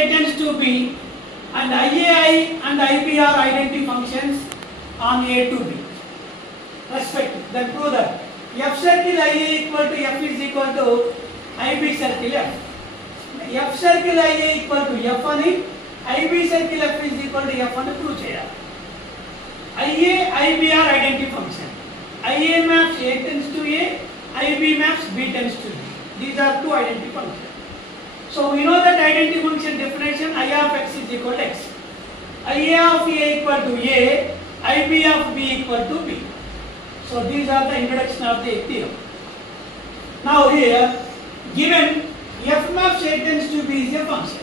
A tends to B and IAI and IB are identity functions on A to B respectively. Then prove that F circle IA equal to F is equal to IB circle F. F circle IA equal to F ani, IB circle F is equal to F ani prove cheyali. IA, IB are identity function. IA maps A tends to A, IB maps B tends to B. These are two identity functions. So we know that identity function definition I of x is equal to x. IA of A equal to A, IB of B equal to B. So these are the introduction of the theorem. Now here, given F maps A tends to B is a function.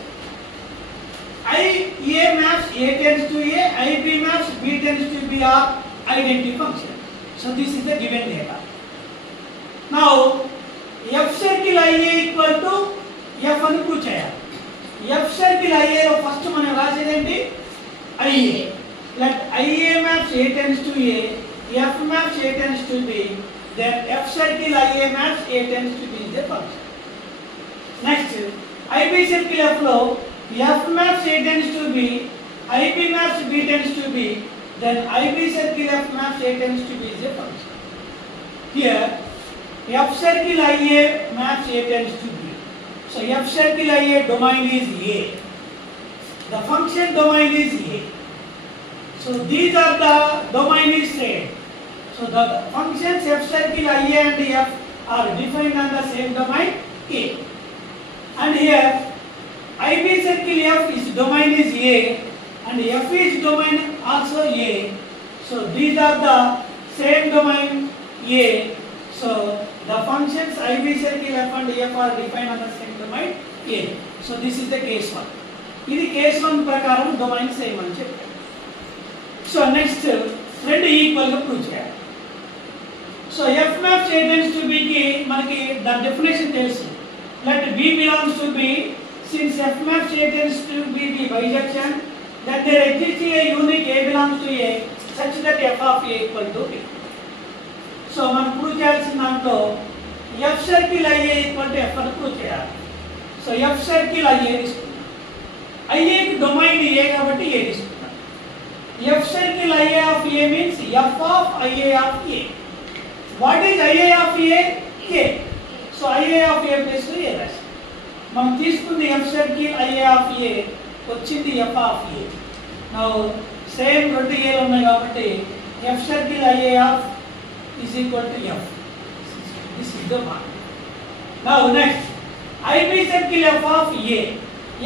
IA maps A tends to A, IB maps B tends to B are identity function. So this is the given data. Now F circle IA equal to F అని prove చేయాలి. F circle IA లో first మనం రాసేది ఏంటి? IA. Let IA maps A tends to A, F maps A tends to B, then F circle IA maps A tends to B is a function. Next, IB circle F లో F maps A tends to B, IB maps B tends to B, then IB circle F maps A tends to B is a function. Here, F circle IA maps A tends to B. So F circle IA domain is A. The function domain is A. So these are the domain is same. So the functions F circle IA and F are defined on the same domain A. And here IB circle F is domain is A and F is domain also A. So these are the same domain A. So the functions IB circle F and F are defined on the same domain A. So this is the case 1. ఇది case 1 ప్రకారం domain same అని చెప్పారు. So next రెండు equal గా prove చేయాలి. So F maps A tends to B కి మనకి the definition తెలుసు. Let B belongs to B. Since F maps A tends to B be bijection, then there exists a unique A belongs to A such that F of A equal to B. So మనం prove చేయాల్సిన దాంట్లో F circle IA equal to F అని prove చేయాలి. So F circle IA తీసుకున్నాం. IA కి domain A కాబట్టి A తీసుకున్నాం. F circle IA of A means F of IA of A. What is IA of A? A. So IA of A plus A రాసి మనం తీసుకుంది F circle IA of A వచ్చింది F of A. Now same రెండు A ఉన్నాయి కాబట్టి F circle IA of is equal to F. This is the one. Now next, IB circle F of A.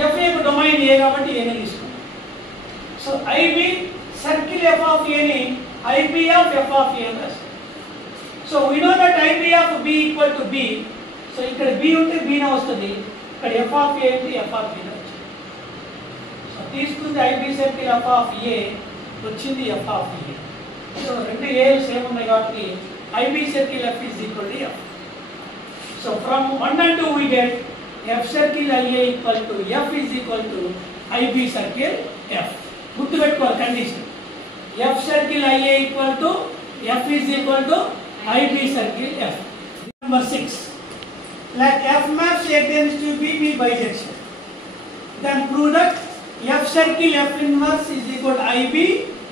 F యొక్క domain A కాబట్టి A ని తీసుకుందాం. So IB circle F of A ని IB of F of A అని రాస్తాం. So we know that IB of B equal to B. So ఇక్కడ B ఉంటే B నే వస్తుంది. ఇక్కడ F of A ఉంటే F of B నే వస్తుంది. So తీసుకుంది IB circle F of A వచ్చింది F of A. So రెండు A's సేమ్ ఉన్నాయి కాబట్టి IB circle F is equal to F. So from 1 and 2 we get F circle IA equal to F is equal to IB circle F. గుర్తు పెట్టుకోవాలి condition. F circle IA equal to F is equal to IB circle F. Number 6. Let F maps A tends to B be bijection. Then prove that F circle F inverse is equal to IB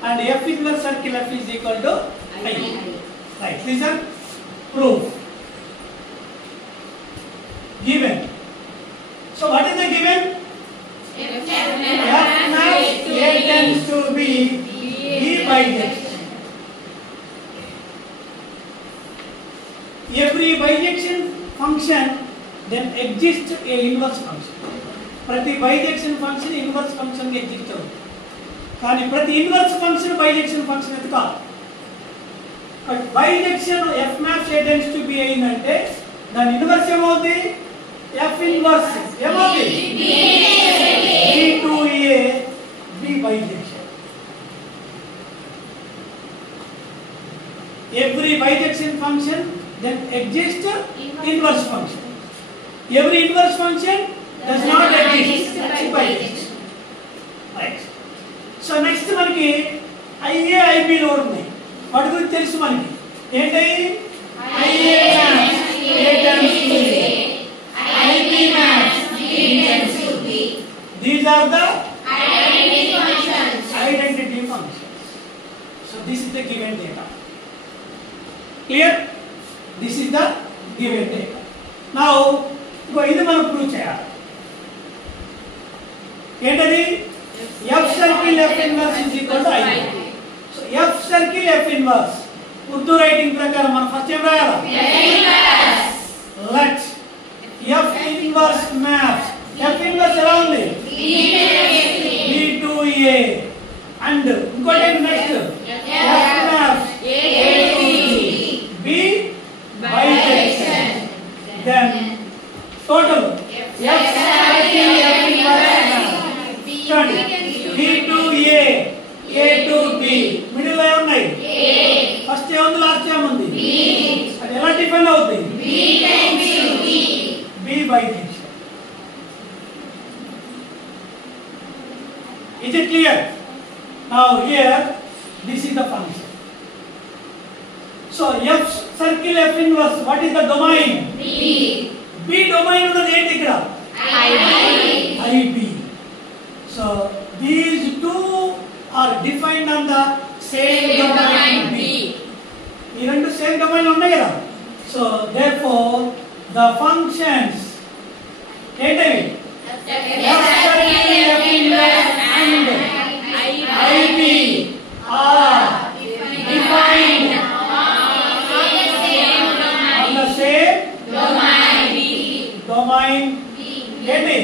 and F inverse circle F is equal to IB. Right, listen, proof. Given. So what is the given? F maps A tends to be B bijection. Every bijection function then exists a inverse function. ప్రతి bijection function inverse function exist అవుతుంది. కానీ ప్రతి inverse function bisection function అయితే కాదు. But bisection F maps A tends to B అయిందంటే దాని inverse ఏమవుతుంది? F inverse ఏమవుతుంది? B to A B bijection. Every bijection function then exists inverse function. Every inverse function does not exist bijection. Right. So next మనకి IA IB లో ఉన్నాయి. వాటి గురించి తెలుసు మనకి. ఏంటి? IA maps A tends to A, IB maps B tends to B. These are the identity functions. So this is the given data. Clear? This is the given data. Now ఇది మనం prove చేయాలి. ఏంటది? F circle F inverse is equal to I. So F circle F inverse Urdu writing ప్రకారం మనం first ఏం రాయాలి? Let F inverse maps. F inverse ఎలా ఉంది? B to A. And ఇంకోటి next F maps A to B bijection. Then total F circle F inverse maps. B to A, A to B. Middle లో ఉన్నాయి first ఏముంది last ఏముంది అది ఎలా define అవుతుంది B bijection. Is it clear? Now here this is the function. So F circle F inverse, what is the domain? B domain ఉన్నది ఏంటి ఇక్కడ? IB. So these two are defined on the same domain B. ఈ రెండు same domain ఉన్నాయి కదా. So therefore the functions ఏంటవి? F circle F inverse and IB are defined on the same domain ఏంటి?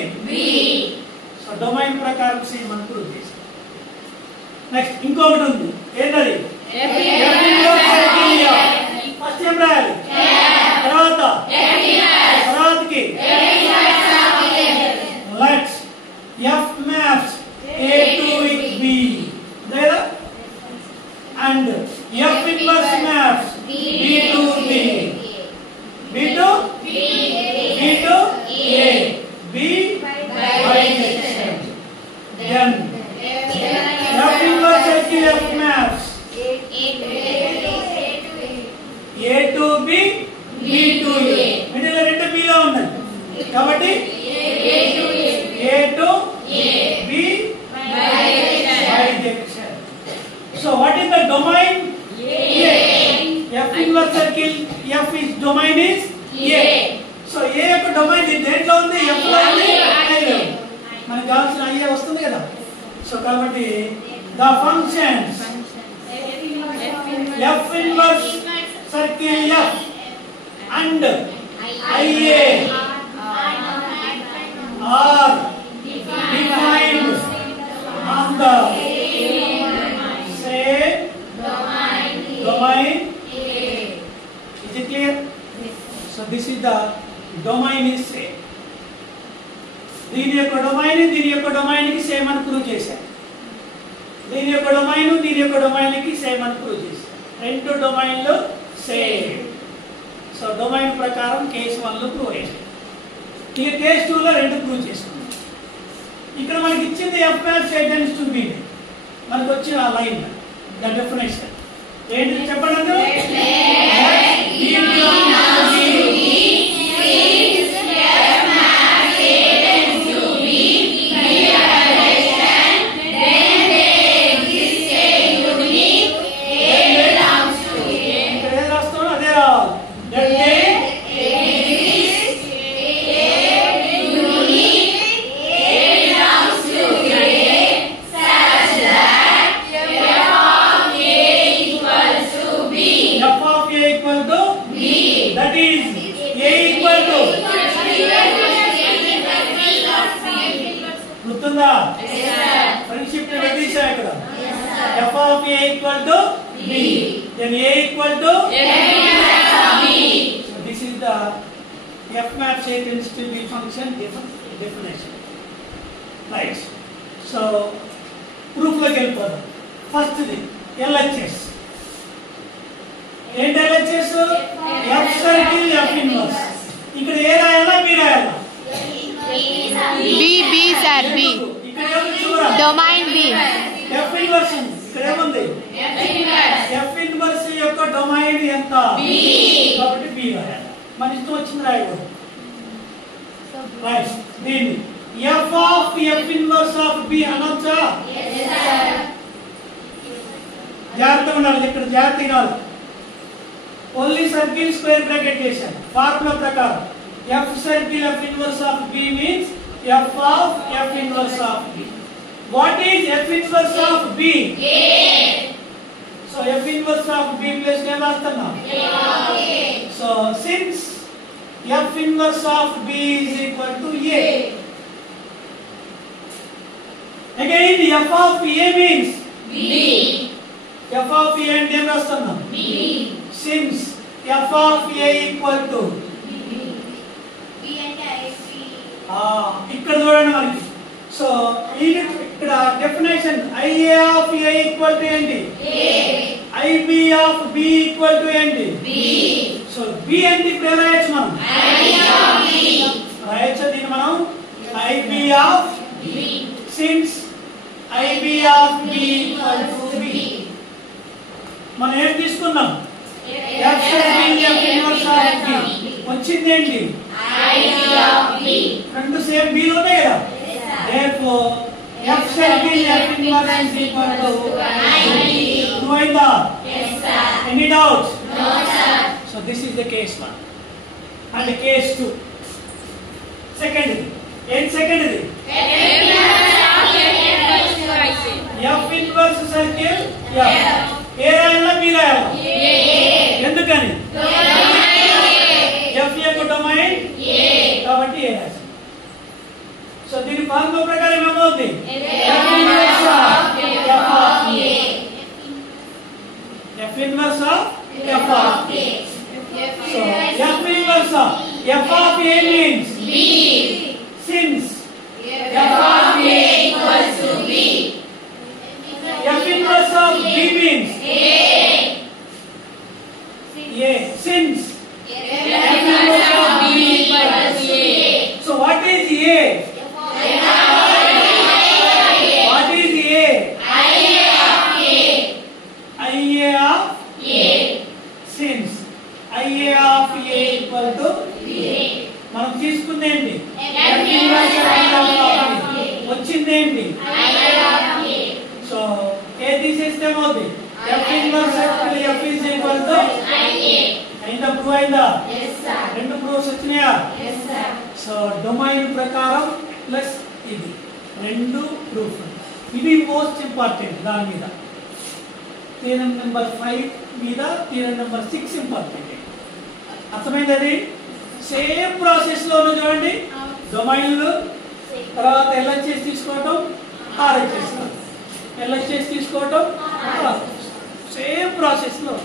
So domain ప్రకారం same మనం prove చేస్తాం. Next ఇంకొకటి ఉంది ఏంటది? ఫస్ట్ ఏం రాయాలి? తర్వాతకి let's F maps A to B లేదా and F inverse maps B to B, B to A, B bijection. Then F inverse circle F maps A to B, B to A. Middle లో రెండు B లో ఉన్నాయి కాబట్టి A to B bijection. So what is the domain? A. F inverse circle F is domain is A. So A యొక్క domain దేంట్లో ఉంది? F లో ఉంది, I లో. మనకు కావాల్సిన I వస్తుంది కదా. సో కాబట్టి the functions F inverse circle F and IA are defined on the same domain. Is it clear? So this is the domain is same. దీని యొక్క డొమైన్ కి సేమ్ అని ప్రూవ్ చేశారు. దీని యొక్క డొమైన్ కి సేమ్ అని ప్రూవ్ చేశారు. రెండు డొమైన్లు సేమ్. సో డొమైన్ ప్రకారం కేస్ 1 లో ప్రూవ్ చేశారు. ఇక కేస్ 2 లో రెండు ప్రూవ్ చేసుకున్నాం. ఇక్కడ మనకి ఇచ్చింది F maps A tends to B. మనకు వచ్చిన లైన్ ద డెఫినేషన్ ఏంటి చెప్పండి? Friendship F of A equal to B. Then A equal to B. So this is the F maps A tends to B function definition. Right. So proof loki velipodam. First thing LHS. End LHS F circle F inverse. Ikkada A rayala B rayala? B sir B. Domain B. F inverse ఇక్కడ ఏముంది? F inverse యొక్క domain ఎంత? B. కాబట్టి B రాయాలి. మన ఇష్టం వచ్చింది రాయకూడదు. రైట్. దీన్ని f of f inverse of b అనొచ్చా? జాగ్రత్తగా ఉండాలి, ఇక్కడ జాగ్రత్తగా కాదు. ఓన్లీ సర్కిల్ స్క్వేర్ బ్రాకెట్ చేశాను ఫార్ములా ప్రకారం. f circle f inverse of b means f of f inverse of b. What is f inverse of b? A. So f inverse of b place name రాస్తున్నాం. So since f inverse of b is equal to a, again f of a means b. f of a and name రాస్తున్నాం b. Since f of a equal to ఇక్కడ చూడండి మనకి. So ఇక్కడ definition IA of A equal to ఏంటి? IB of B equal to ఏంటి? So B అంటే ఇప్పుడు ఎలా రాయొచ్చు మనం? రాయొచ్చు దీన్ని మనం IB of since IB of B equal to B. మనం ఏం తీసుకున్నాం? F circle F inverse of B వచ్చింది ఏంటి? రెండు సేమ్ B లోనే కదా. Therefore F circle F inverse is equal to true ainda? Yes sir. Any doubts? No sir. So this is the case 1 and the case 2. Second ఇది F inverse circle F. A రాయాలా B రాయాలా? ఎందుకని? F యొక్క domain A కాబట్టి A రాయాలి. So దీని formula ప్రకారం ఏమవుతుంది? F inverse of A. F inverse of F of A. So F inverse of F of A means B. Since F of A equals to B, F inverse of B means A. Since F inverse of B equals to A. So what is A? What is A? IA of A. IA of A. Since IA of A equal to A. మనం తీసుకుందేంటి? F inverse వచ్చిందేంటి? So A తీసేస్తే ఏమవుతుంది? F inverse F is equal to అయిందా? Prove అయిందా? రెండు proofs వచ్చినాయా? So domain ప్రకారం plus ఇది రెండు ప్రూఫ్. ఇది మోస్ట్ ఇంపార్టెంట్. దాని మీద థియరం నెంబర్ 5 మీద థియరం నెంబర్ 6 ఇంపార్టెంట్. అర్థమైంది? అది సేమ్ ప్రాసెస్ లోను చూడండి. డొమైన్లు తర్వాత LHS తీసుకోవటం, RHS LHS తీసుకోవటం సేమ్ ప్రాసెస్ లో